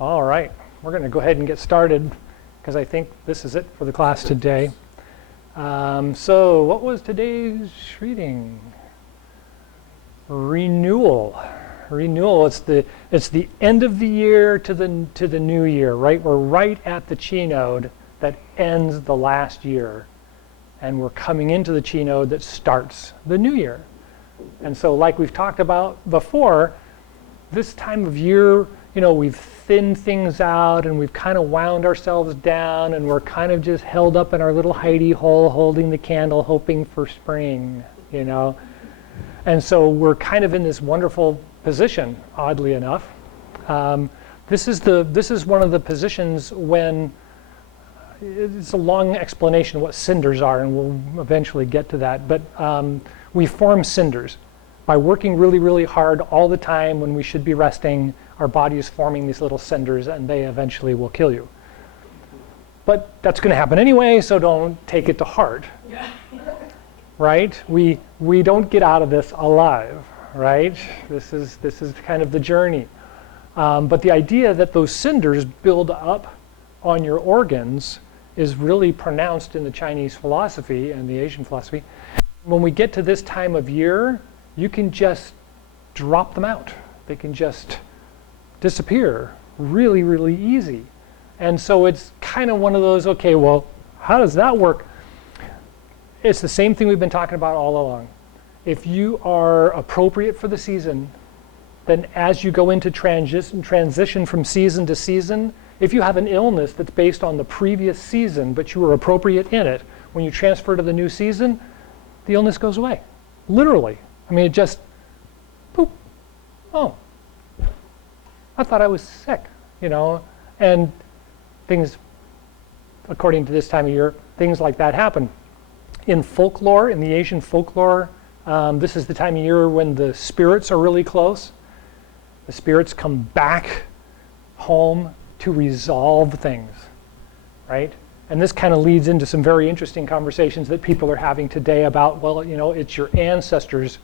All right, we're going to go ahead and get started because I think this is it for the class today. So what was today's reading? Renewal. Renewal. It's the end of the year to the new year, right? We're right at the Chi node that ends the last year, and we're coming into the Chi node that starts the new year. And so, like we've talked about before, this time of year, you know, we've thinned things out and we've kind of wound ourselves down, and we're kind of just held up in our little hidey hole holding the candle hoping for spring, you know. And so we're kind of in this wonderful position, oddly enough. This is one of the positions when it's a long explanation of what cinders are, and we'll eventually get to that. But we form cinders by working really, really hard all the time when we should be resting. Our body is forming these little cinders, and they eventually will kill you. But that's going to happen anyway, so don't take it to heart. Right? We don't get out of this alive, right? This is kind of the journey. But the idea that those cinders build up on your organs is really pronounced in the Chinese philosophy and the Asian philosophy. When we get to this time of year, you can just drop them out. They can just disappear really, really easy. And so it's kind of one of those, okay, well, how does that work? It's the same thing we've been talking about all along. If you are appropriate for the season, then as you go into transition from season to season, if you have an illness that's based on the previous season, but you were appropriate in it, when you transfer to the new season, the illness goes away. Literally. I mean, it just, poop. Oh, I thought I was sick, you know, and things, according to this time of year, things like that happen. In folklore, in the Asian folklore, this is the time of year when the spirits are really close. The spirits come back home to resolve things, right? And this kind of leads into some very interesting conversations that people are having today about, well, you know, it's your ancestors'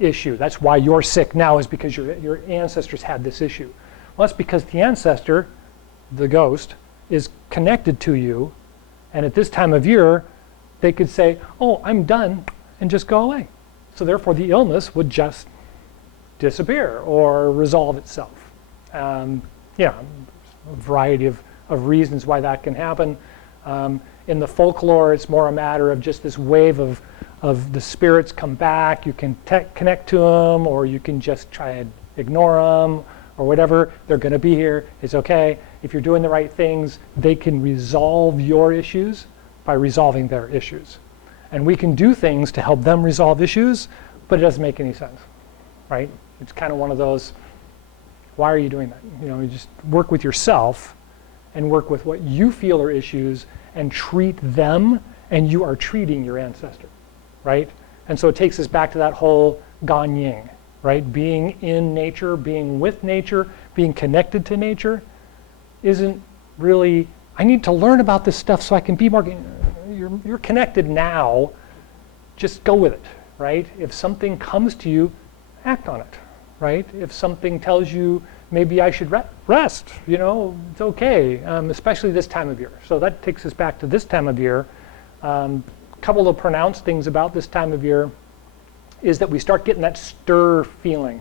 issue. That's why you're sick now, is because your ancestors had this issue. Well, that's because the ancestor, the ghost, is connected to you, and at this time of year, they could say, oh, I'm done, and just go away. So therefore, the illness would just disappear or resolve itself. Yeah, a variety of reasons why that can happen. In the folklore, it's more a matter of just this wave of the spirits come back. You can connect to them, or you can just try and ignore them, or whatever. They're going to be here. It's okay. If you're doing the right things, they can resolve your issues by resolving their issues. And we can do things to help them resolve issues, but it doesn't make any sense, right? It's kind of one of those, why are you doing that? You know, you just work with yourself and work with what you feel are issues and treat them, and you are treating your ancestor, right? And so it takes us back to that whole Ganying, right? Being in nature, being with nature, being connected to nature isn't really, I need to learn about this stuff so I can be more, you're connected now, just go with it, right? If something comes to you, act on it, right? If something tells you maybe I should rest, you know, it's okay, especially this time of year. So that takes us back to this time of year. Couple of pronounced things about this time of year is that we start getting that stir feeling,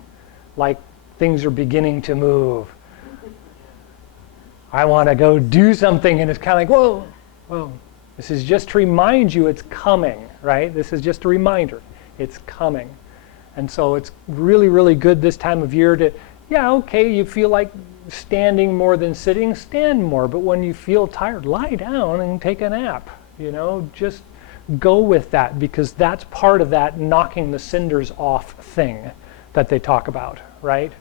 like things are beginning to move. I want to go do something, and it's kind of like, whoa. This is just to remind you it's coming, right? This is just a reminder. It's coming. And so it's really, really good this time of year to, yeah, okay, you feel like standing more than sitting, stand more. But when you feel tired, lie down and take a nap. You know, just go with that, because that's part of that knocking the cinders off thing that they talk about, right?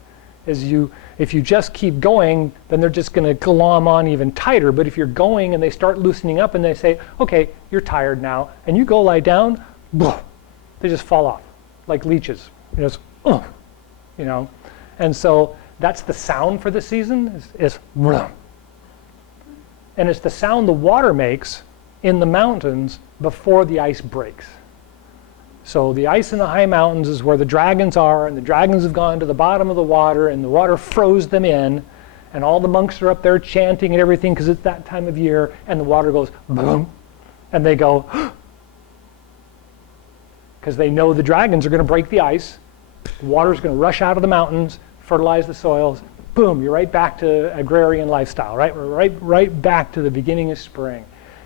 If you just keep going, then they're just going to glom on even tighter. But if you're going and they start loosening up and they say, okay, you're tired now, and you go lie down, they just fall off like leeches. You know, and so that's the sound for the season is and it's the sound the water makes in the mountains before the ice breaks. So the ice in the high mountains is where the dragons are, and the dragons have gone to the bottom of the water, and the water froze them in, and all the monks are up there chanting and everything because it's that time of year, and the water goes boom, and they go, because they know the dragons are going to break the ice, the water's going to rush out of the mountains, fertilize the soils, boom, you're right back to agrarian lifestyle, right? We're right back to the beginning of spring.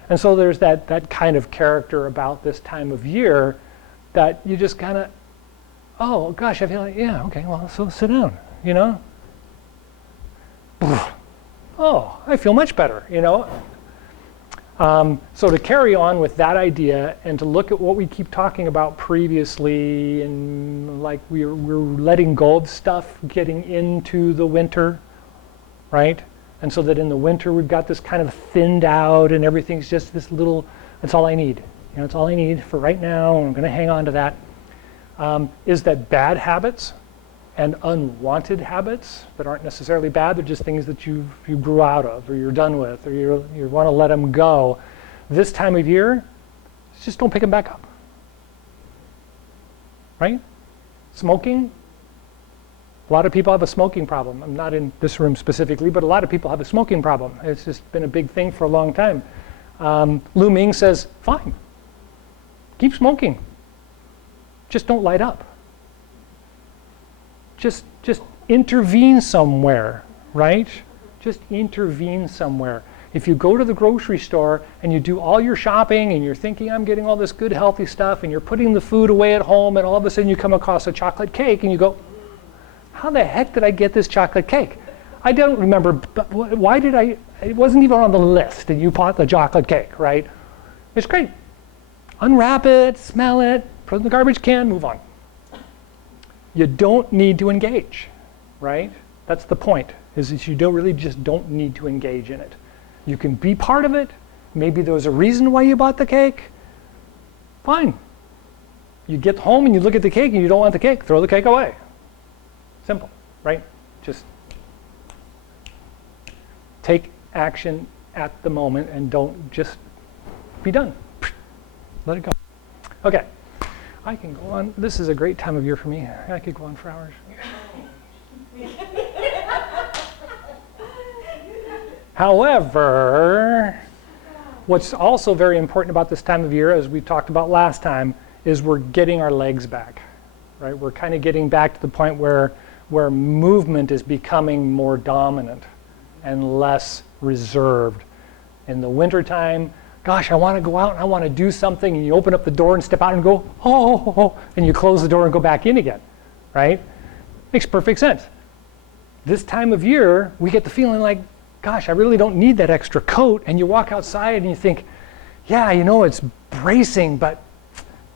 And so there's that kind of character about this time of year that you just kind of, oh gosh, I feel like, yeah, okay, well, so sit down, you know? Oh, I feel much better, you know? So to carry on with that idea and to look at what we keep talking about previously, and like we're letting go of stuff getting into the winter, right? And so that in the winter we've got this kind of thinned out and everything's just this little, that's all I need. You know, it's all I need for right now, and I'm going to hang on to that. Is that bad habits and unwanted habits that aren't necessarily bad, they're just things that you grew out of or you're done with or you want to let them go. This time of year, just don't pick them back up. Right? Smoking. A lot of people have a smoking problem. I'm not in this room specifically, but a lot of people have a smoking problem. It's just been a big thing for a long time. Lu Ming says, fine, keep smoking. Just don't light up. Just intervene somewhere, right? Just intervene somewhere. If you go to the grocery store and you do all your shopping and you're thinking, I'm getting all this good healthy stuff, and you're putting the food away at home, and all of a sudden you come across a chocolate cake and you go, how the heck did I get this chocolate cake? I don't remember, but why did it wasn't even on the list, and you bought the chocolate cake, right? It's great. Unwrap it, smell it, put it in the garbage can, move on. You don't need to engage, right? That's the point, is that you don't need to engage in it. You can be part of it. Maybe there was a reason why you bought the cake. Fine. You get home and you look at the cake and you don't want the cake, throw the cake away. Simple, right? Just take action at the moment and don't just be done. Let it go. Okay, I can go on. This is a great time of year for me. I could go on for hours. However, what's also very important about this time of year, as we talked about last time, is we're getting our legs back, right? We're kind of getting back to the point where movement is becoming more dominant and less reserved. In the wintertime, gosh, I want to go out and I want to do something, and you open up the door and step out and go, oh, and you close the door and go back in again, right? Makes perfect sense. This time of year, we get the feeling like, gosh, I really don't need that extra coat, and you walk outside and you think, yeah, you know, it's bracing, but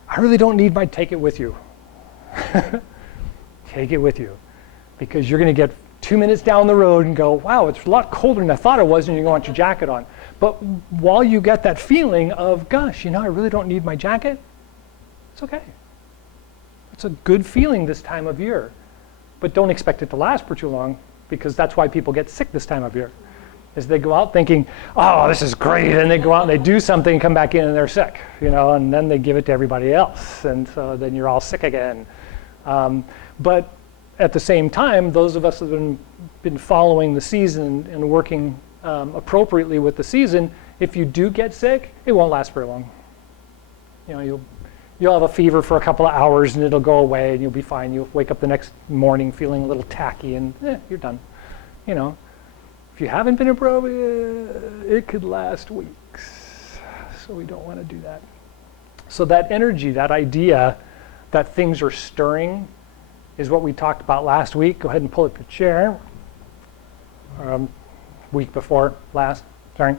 I really don't need my take it with you. Take it with you. Because you're going to get 2 minutes down the road and go, wow, it's a lot colder than I thought it was, and you're going to want your jacket on. But while you get that feeling of, gosh, you know, I really don't need my jacket, it's okay. It's a good feeling this time of year. But don't expect it to last for too long, because that's why people get sick this time of year. Is they go out thinking, oh, this is great, and they go out and they do something and come back in and they're sick, you know, and then they give it to everybody else, and so then you're all sick again. But at the same time, those of us that have been following the season and working appropriately with the season, if you do get sick, it won't last very long. You know, you'll have a fever for a couple of hours and it'll go away and you'll be fine. You'll wake up the next morning feeling a little tacky and you're done. You know, if you haven't been appropriate, it could last weeks. So we don't want to do that. So that energy, that idea that things are stirring is what we talked about last week. Go ahead and pull up your chair. Week before last, sorry.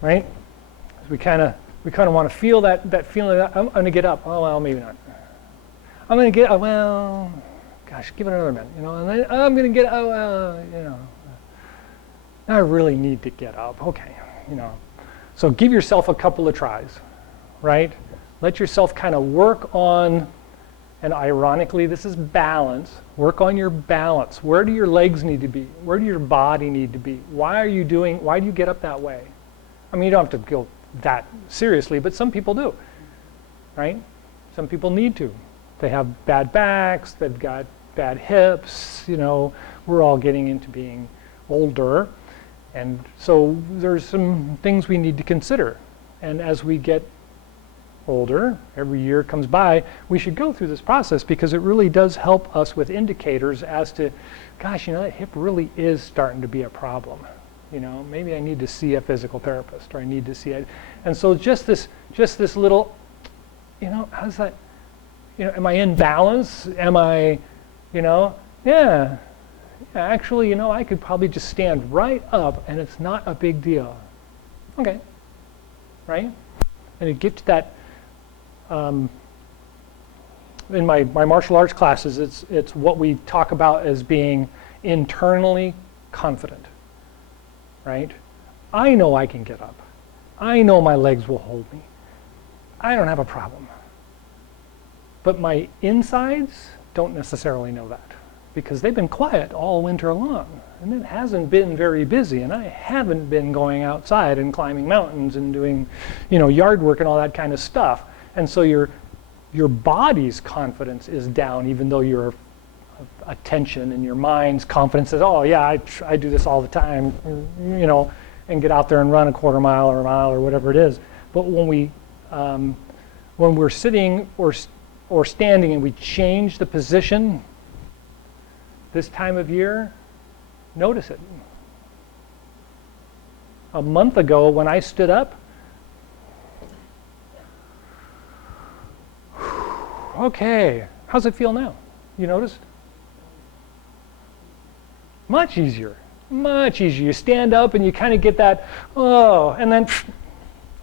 Right? We kind of want to feel that feeling that I'm going to get up. Oh, well, maybe not. I'm going to get, oh, well, gosh, give it another minute, you know. And then I'm going to get, oh, well, you know. I really need to get up. Okay, you know. So give yourself a couple of tries, right? Let yourself kind of work on, and ironically, this is balance. Work on your balance. Where do your legs need to be? Where do your body need to be? Why do you get up that way? I mean, you don't have to go that seriously, but some people do, right? Some people need to. They have bad backs, they've got bad hips, you know. We're all getting into being older. And so there's some things we need to consider. And as we get older, every year comes by, we should go through this process because it really does help us with indicators as to, gosh, that hip really is starting to be a problem. Maybe I need to see a physical therapist, or I need to see it. And so just this little, how's that, am I in balance? Am I, yeah, actually, I could probably just stand right up and it's not a big deal. Okay, right? And it gets that, in my martial arts classes, it's what we talk about as being internally confident, right? I know I can get up. I know my legs will hold me. I don't have a problem. But my insides don't necessarily know that because they've been quiet all winter long and it hasn't been very busy, and I haven't been going outside and climbing mountains and doing, yard work and all that kind of stuff. And so your body's confidence is down, even though your attention and your mind's confidence says, oh yeah, I do this all the time, and get out there and run a quarter mile or a mile or whatever it is. But when we're sitting or standing and we change the position this time of year, notice it. A month ago when I stood up, okay, how's it feel now? You noticed? Much easier, much easier. You stand up and you kind of get that, oh, and then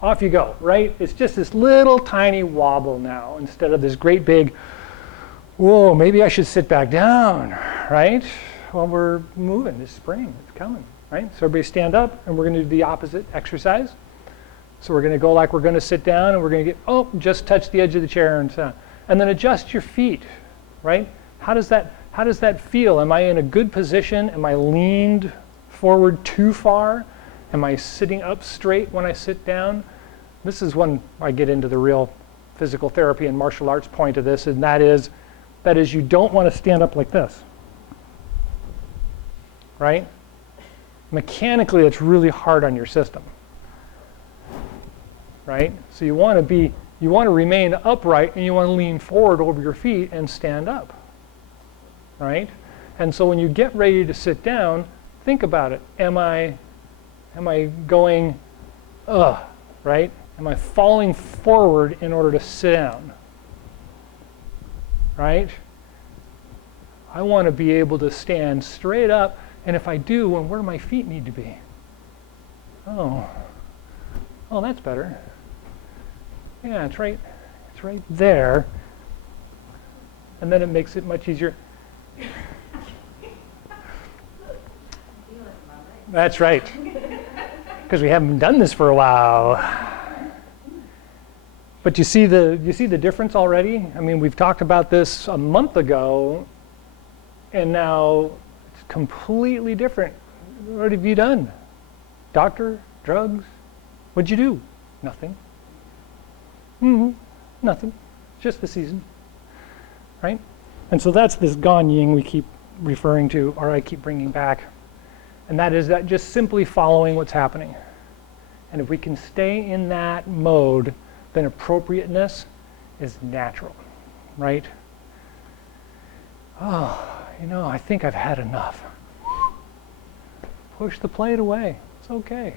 off you go, right? It's just this little tiny wobble now instead of this great big, whoa, maybe I should sit back down, right? Well, we're moving this spring, it's coming, right? So everybody stand up and we're gonna do the opposite exercise. So we're gonna go like we're gonna sit down and we're gonna get, just touch the edge of the chair and so on. And then adjust your feet, right? How does that feel? Am I in a good position? Am I leaned forward too far? Am I sitting up straight when I sit down? This is when I get into the real physical therapy and martial arts point of this, and that is you don't want to stand up like this, right? Mechanically, it's really hard on your system, right? So you want to remain upright and you want to lean forward over your feet and stand up, right? And so when you get ready to sit down, think about it. Am I going, right? Am I falling forward in order to sit down, right? I want to be able to stand straight up, and if I do, well, where do my feet need to be? Oh, that's better. Yeah, it's right there. And then it makes it much easier. That's right. Because we haven't done this for a while. But you see the difference already? I mean, we've talked about this a month ago, and now it's completely different. What have you done? Doctor? Drugs? What'd you do? Nothing. Nothing. Just the season. Right? And so that's this Ganying we keep referring to, or I keep bringing back. And that is that just simply following what's happening. And if we can stay in that mode, then appropriateness is natural, right? I think I've had enough. Push the plate away. It's okay,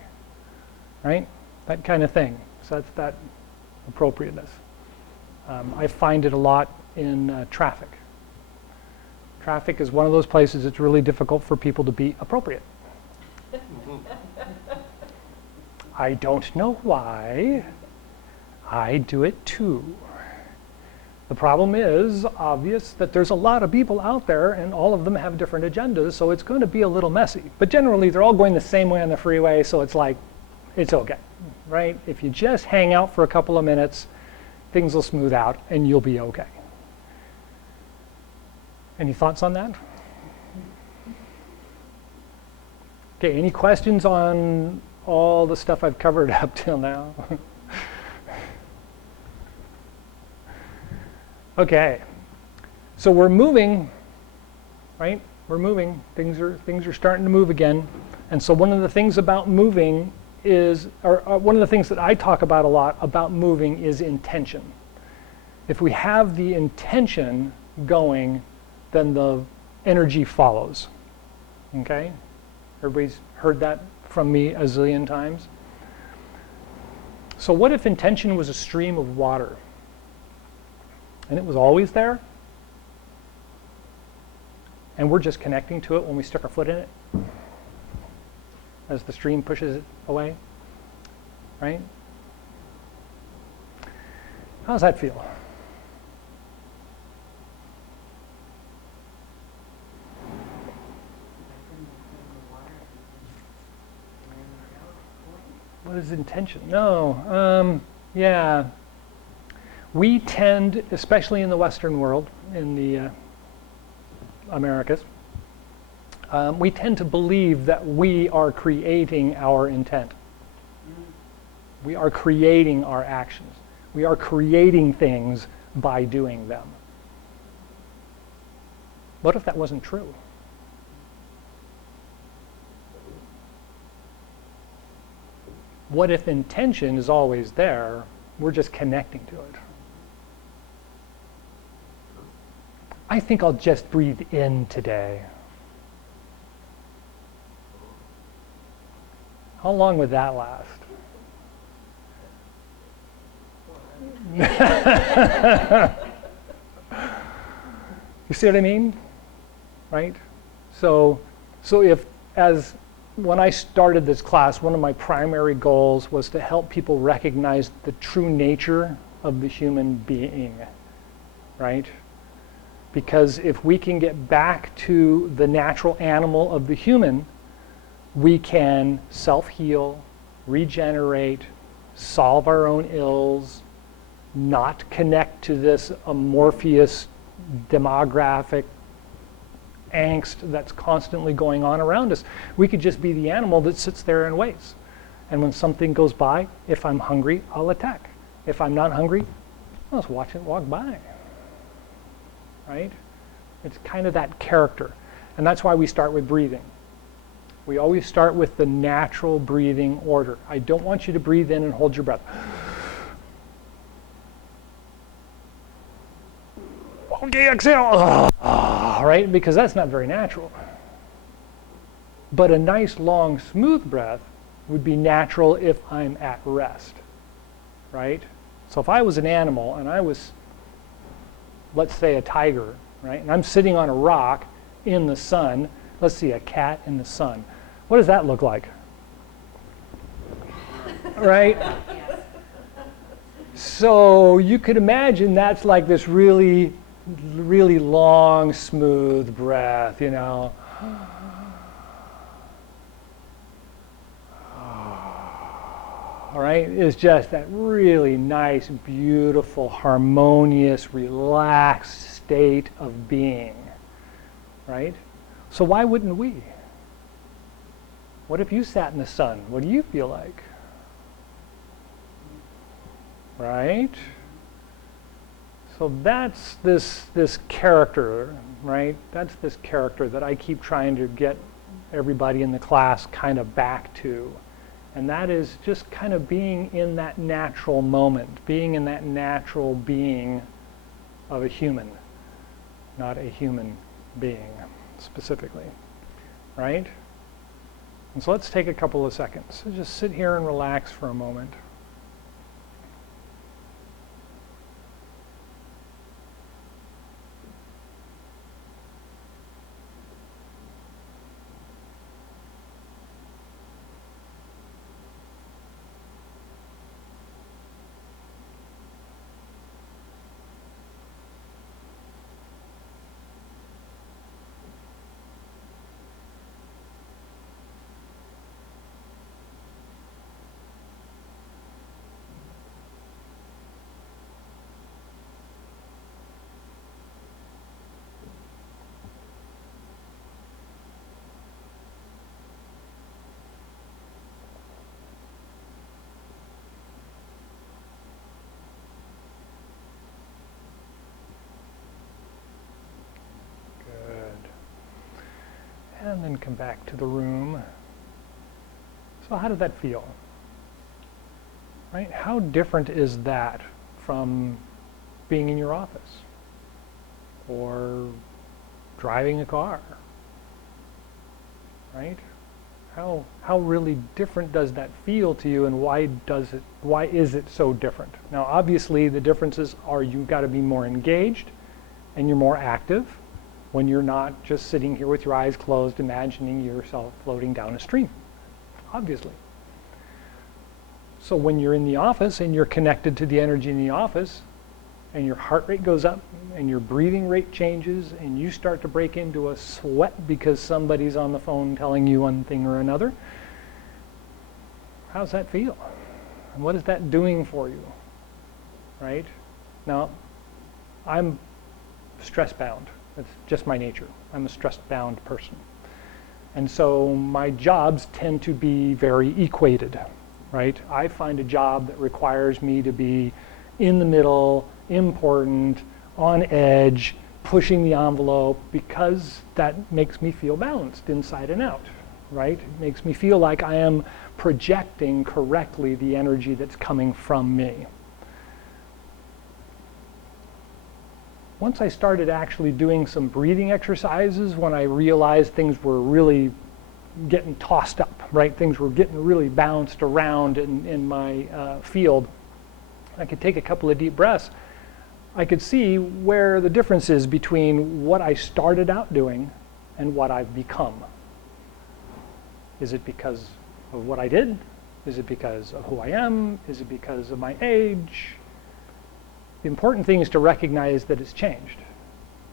right? That kind of thing. So that's that appropriateness. I find it a lot in traffic. Traffic is one of those places it's really difficult for people to be appropriate. I don't know why. I do it too. The problem is obvious that there's a lot of people out there and all of them have different agendas, so it's going to be a little messy. But generally they're all going the same way on the freeway, so it's like, it's okay, right? If you just hang out for a couple of minutes, things will smooth out and you'll be okay. Any thoughts on that? Okay, any questions on all the stuff I've covered up till now? Okay, so we're moving, right? we're moving. Things are starting to move again. And so one of the things about moving is, or one of the things that I talk about a lot about moving is intention. If we have the intention going, then the energy follows. Okay? Everybody's heard that from me a zillion times. So what if intention was a stream of water? And it was always there? And we're just connecting to it when we stick our foot in it as the stream pushes it away, right? How does that feel? What is intention? No, yeah. We tend, especially in the Western world, in the Americas, we tend to believe that we are creating our intent. We are creating our actions. We are creating things by doing them. What if that wasn't true? What if intention is always there, we're just connecting to it? I think I'll just breathe in today. How long would that last? You see what I mean? Right? So if, as when I started this class, one of my primary goals was to help people recognize the true nature of the human being, right? Because if we can get back to the natural animal of the human, we can self-heal, regenerate, solve our own ills, not connect to this amorphous demographic angst that's constantly going on around us. We could just be the animal that sits there and waits. And when something goes by, if I'm hungry, I'll attack. If I'm not hungry, I'll just watch it walk by. Right? It's kind of that character. And that's why we start with breathing. We always start with the natural breathing order. I don't want you to breathe in and hold your breath. Okay, exhale. Right? Because that's not very natural. But a nice, long, smooth breath would be natural if I'm at rest. Right? So if I was an animal and I was, let's say, a tiger, right? And I'm sitting on a rock in the sun. Let's see, a cat in the sun. What does that look like? Right? Yes. So you could imagine that's like this really, really long, smooth breath, you know. All right, it's just that really nice, beautiful, harmonious, relaxed state of being, right? So why wouldn't we? What if you sat in the sun? What do you feel like? Right? So that's this character, right? That's this character that I keep trying to get everybody in the class kind of back to. And that is just kind of being in that natural moment, being in that natural being of a human, not a human being specifically, right? And so let's take a couple of seconds. So just sit here and relax for a moment. and then come back to the room. So how did that feel? Right? How different is that from being in your office or driving a car? Right? How really different does that feel to you, and why is it so different? Now obviously the differences are you've got to be more engaged and you're more active when you're not just sitting here with your eyes closed imagining yourself floating down a stream, obviously. So when you're in the office and you're connected to the energy in the office and your heart rate goes up and your breathing rate changes and you start to break into a sweat because somebody's on the phone telling you one thing or another, how's that feel? And what is that doing for you? Right? Now, I'm stress bound. That's just my nature. I'm a stress bound person. And so my jobs tend to be very equated, right? I find a job that requires me to be in the middle, important, on edge, pushing the envelope, because that makes me feel balanced inside and out, right? It makes me feel like I am projecting correctly the energy that's coming from me. Once I started actually doing some breathing exercises, when I realized things were really getting tossed up, right? Things were getting really bounced around in my field, I could take a couple of deep breaths. I could see where the difference is between what I started out doing and what I've become. Is it because of what I did? Is it because of who I am? Is it because of my age? The important thing is to recognize that it's changed,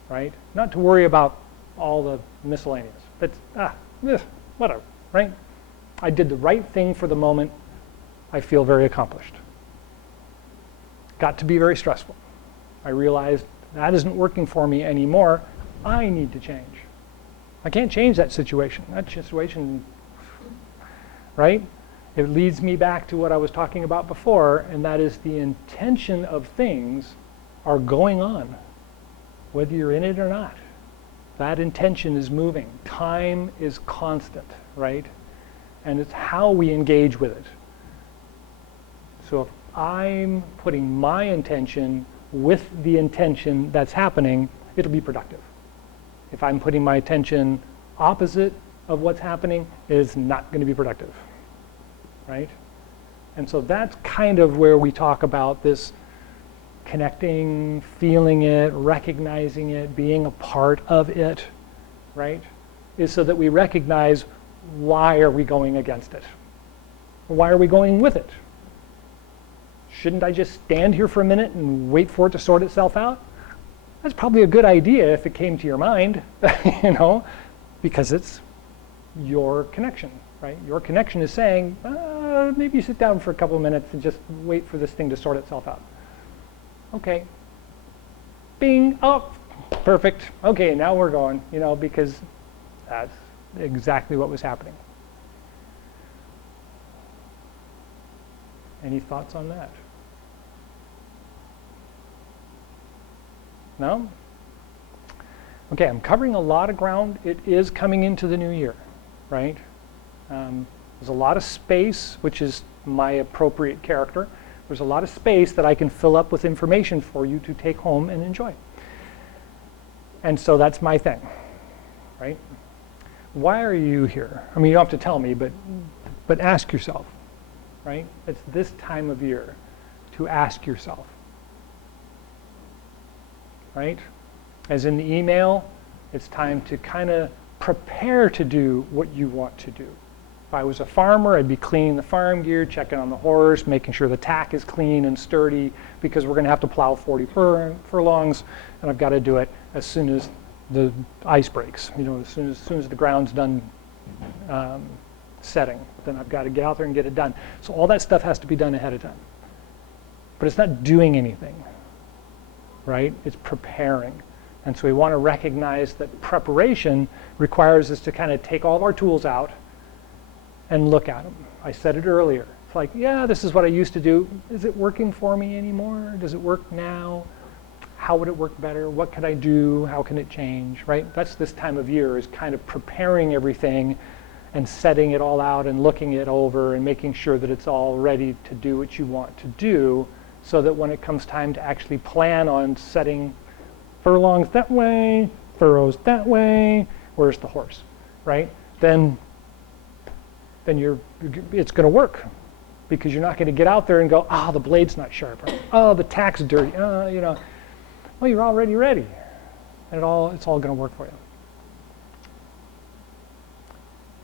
right? Not to worry about all the miscellaneous. That's, whatever, right? I did the right thing for the moment. I feel very accomplished. Got to be very stressful. I realized that isn't working for me anymore. I need to change. I can't change that situation. That situation, right? It leads me back to what I was talking about before, and that is the intention of things are going on, whether you're in it or not. That intention is moving. Time is constant, right? And it's how we engage with it. So if I'm putting my intention with the intention that's happening, it'll be productive. If I'm putting my attention opposite of what's happening, it's not going to be productive, right? And so that's kind of where we talk about this connecting, feeling it, recognizing it, being a part of it, right? Is so that we recognize, why are we going against it? Why are we going with it? Shouldn't I just stand here for a minute and wait for it to sort itself out? That's probably a good idea if it came to your mind, you know, because it's your connection, right? Your connection is saying, maybe you sit down for a couple of minutes and just wait for this thing to sort itself out. Okay. Bing, oh, perfect. Okay, now we're going, you know, because that's exactly what was happening. Any thoughts on that? No? Okay, I'm covering a lot of ground. It is coming into the new year, right? There's a lot of space, which is my appropriate character. There's a lot of space that I can fill up with information for you to take home and enjoy. And so that's my thing, right? Why are you here? I mean, you don't have to tell me, but ask yourself, right? It's this time of year to ask yourself, right? As in the email, it's time to kind of prepare to do what you want to do. If I was a farmer, I'd be cleaning the farm gear, checking on the horse, making sure the tack is clean and sturdy, because we're going to have to plow 40 furlongs, and I've got to do it as soon as the ice breaks. You know, as soon as the ground's done setting, then I've got to get out there and get it done. So all that stuff has to be done ahead of time. But it's not doing anything, right? It's preparing. And so we want to recognize that preparation requires us to kind of take all of our tools out and look at them. I said it earlier. It's like, yeah, this is what I used to do. Is it working for me anymore? Does it work now? how would it work better? What could I do? How can it change, right? That's this time of year, is kind of preparing everything and setting it all out and looking it over and making sure that it's all ready to do what you want to do, so that when it comes time to actually plan on setting furlongs that way, furrows that way, where's the horse, right? Then it's going to work, because you're not going to get out there and go, the blade's not sharp, or, the tack's dirty, well, you're already ready, and it's all going to work for you.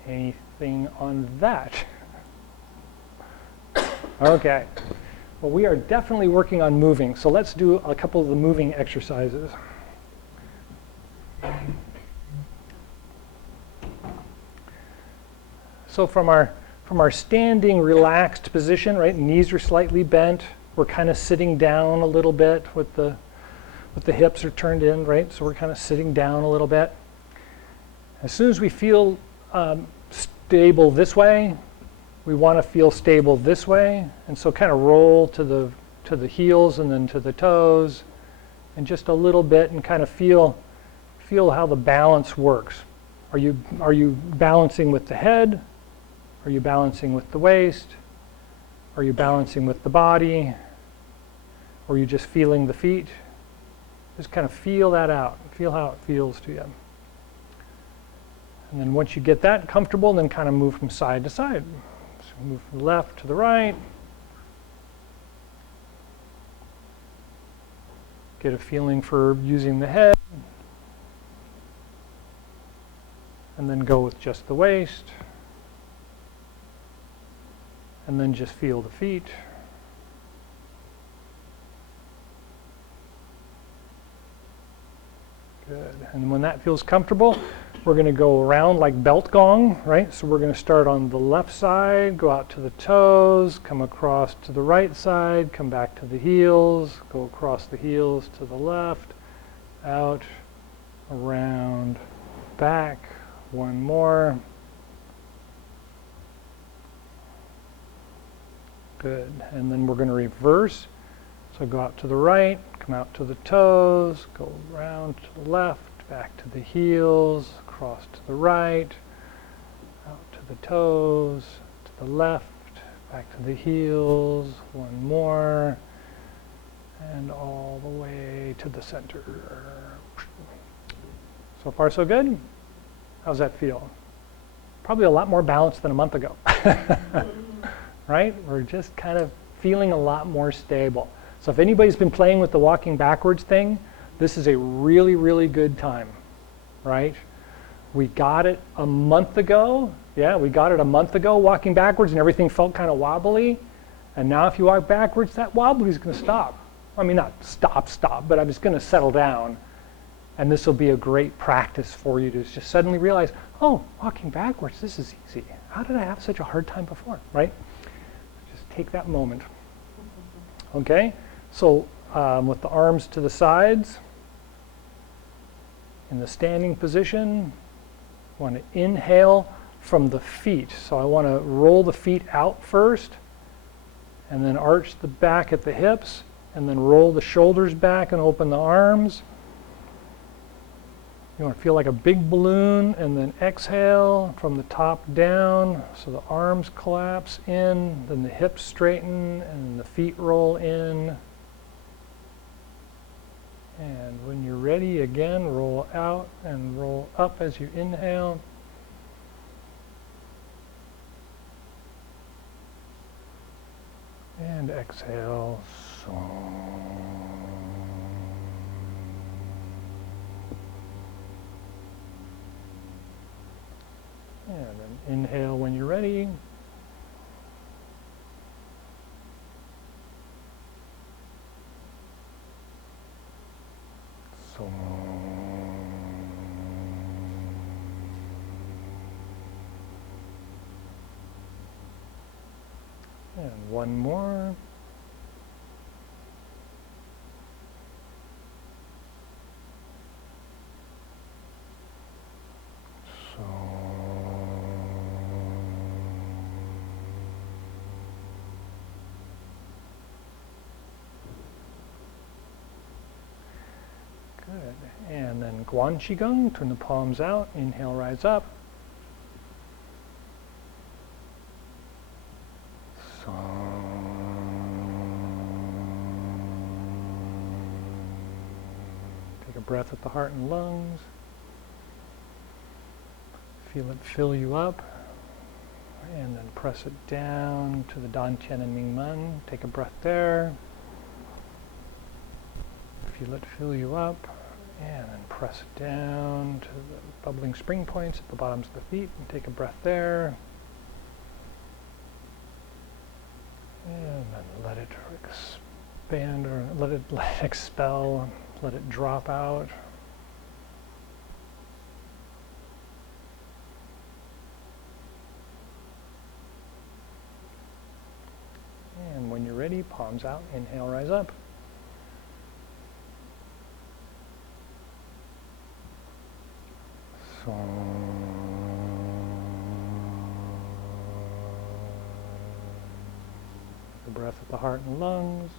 Anything on that? Okay. Well, we are definitely working on moving, so let's do a couple of the moving exercises. So from our standing, relaxed position, right? Knees are slightly bent. We're kind of sitting down a little bit with the hips are turned in, right? So we're kind of sitting down a little bit. As soon as we feel stable this way, we want to feel stable this way, and so kind of roll to the heels and then to the toes, and just a little bit, and kind of feel how the balance works. Are you balancing with the head? Are you balancing with the waist? Are you balancing with the body? Or are you just feeling the feet? Just kind of feel that out. Feel how it feels to you. And then once you get that comfortable, then kind of move from side to side. So move from the left to the right. Get a feeling for using the head. And then go with just the waist. And then just feel the feet. Good. And when that feels comfortable, we're going to go around like belt gong, right? So we're going to start on the left side, go out to the toes, come across to the right side, come back to the heels, go across the heels to the left, out, around, back. One more. Good. And then we're going to reverse. So go out to the right, come out to the toes, go around to the left, back to the heels, across to the right, out to the toes, to the left, back to the heels, one more, and all the way to the center. So far, so good? How's that feel? Probably a lot more balanced than a month ago. Right? We're just kind of feeling a lot more stable. So if anybody's been playing with the walking backwards thing, this is a really, really good time, right? We got it a month ago. Yeah, we got it a month ago walking backwards, and everything felt kind of wobbly. And now if you walk backwards, that wobbly is going to stop. I mean, not stop, but I'm just going to settle down. And this will be a great practice for you to just suddenly realize, oh, walking backwards, this is easy. How did I have such a hard time before, right? Just take that moment. Okay, so with the arms to the sides, in the standing position, I want to inhale from the feet. So I want to roll the feet out first, and then arch the back at the hips, and then roll the shoulders back and open the arms. You want to feel like a big balloon, and then exhale from the top down. So the arms collapse in, then the hips straighten, and the feet roll in. And when you're ready, again, roll out and roll up as you inhale. And exhale. And then inhale when you're ready. And one more. And then Chi Gung, turn the palms out, inhale, rise up. Take a breath at the heart and lungs. Feel it fill you up. And then press it down to the Dantian and Mingmen. Take a breath there. Feel it fill you up. And then press it down to the bubbling spring points at the bottoms of the feet. And take a breath there. And then let it expand, or let it expel, let it drop out. And when you're ready, palms out, inhale, rise up. So the breath at the heart and lungs.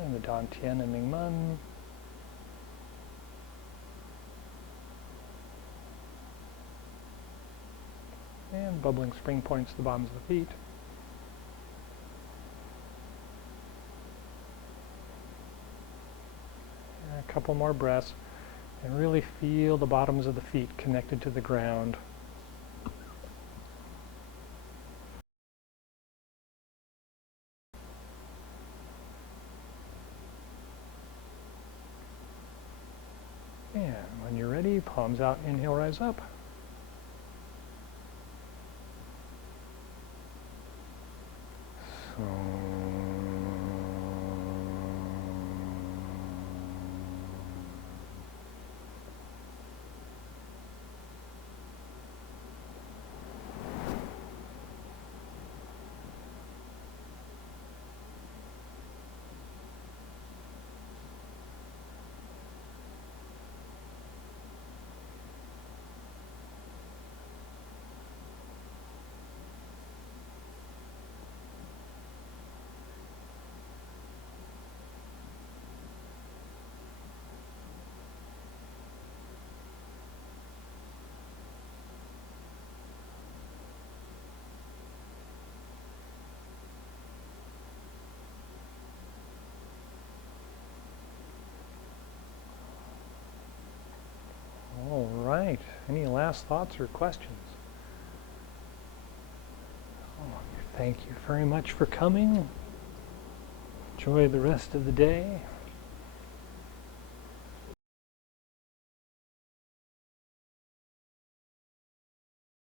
And the Dantian and Mingmen. And bubbling spring points to the bottoms of the feet. And a couple more breaths. And really feel the bottoms of the feet connected to the ground. And when you're ready, palms out, inhale, rise up. So all right. Any last thoughts or questions? Thank you very much for coming. Enjoy the rest of the day.